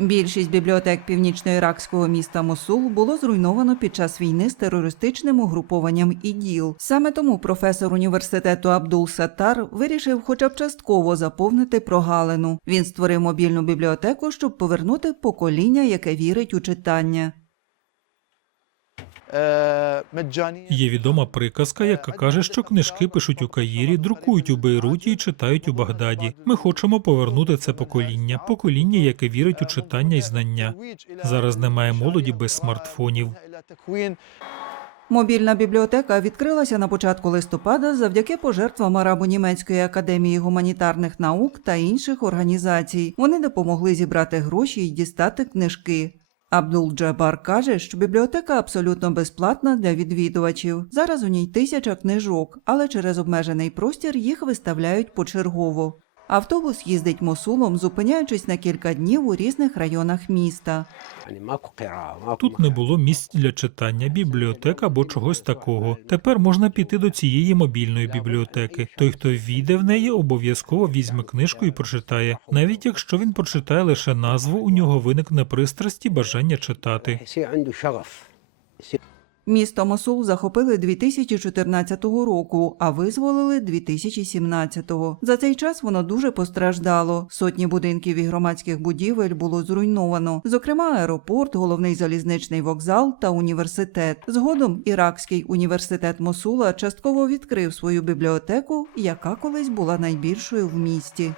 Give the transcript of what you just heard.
Більшість бібліотек північно-іракського міста Мосул було зруйновано під час війни з терористичним угрупованням ІДІЛ. Саме тому професор університету Абдул Саттар вирішив хоча б частково заповнити прогалину. Він створив мобільну бібліотеку, щоб повернути покоління, яке вірить у читання. Є відома приказка, яка каже, що книжки пишуть у Каїрі, друкують у Бейруті і читають у Багдаді. Ми хочемо повернути це покоління, покоління, яке вірить у читання і знання. Зараз немає молоді без смартфонів. Мобільна бібліотека відкрилася на початку листопада завдяки пожертвам Арабо-Німецької академії гуманітарних наук та інших організацій. Вони допомогли зібрати гроші і дістати книжки. Абдул Джабар каже, що бібліотека абсолютно безплатна для відвідувачів. Зараз у ній тисяча книжок, але через обмежений простір їх виставляють почергово. Автобус їздить Мосулом, зупиняючись на кілька днів у різних районах міста. Тут не було місць для читання, бібліотек або чогось такого. Тепер можна піти до цієї мобільної бібліотеки. Той, хто війде в неї, обов'язково візьме книжку і прочитає. Навіть якщо він прочитає лише назву, у нього виникне пристрасті бажання читати. Місто Мосул захопили 2014 року, а визволили 2017-го. За цей час воно дуже постраждало. Сотні будинків і громадських будівель було зруйновано, зокрема аеропорт, головний залізничний вокзал та університет. Згодом Іракський університет Мосула частково відкрив свою бібліотеку, яка колись була найбільшою в місті.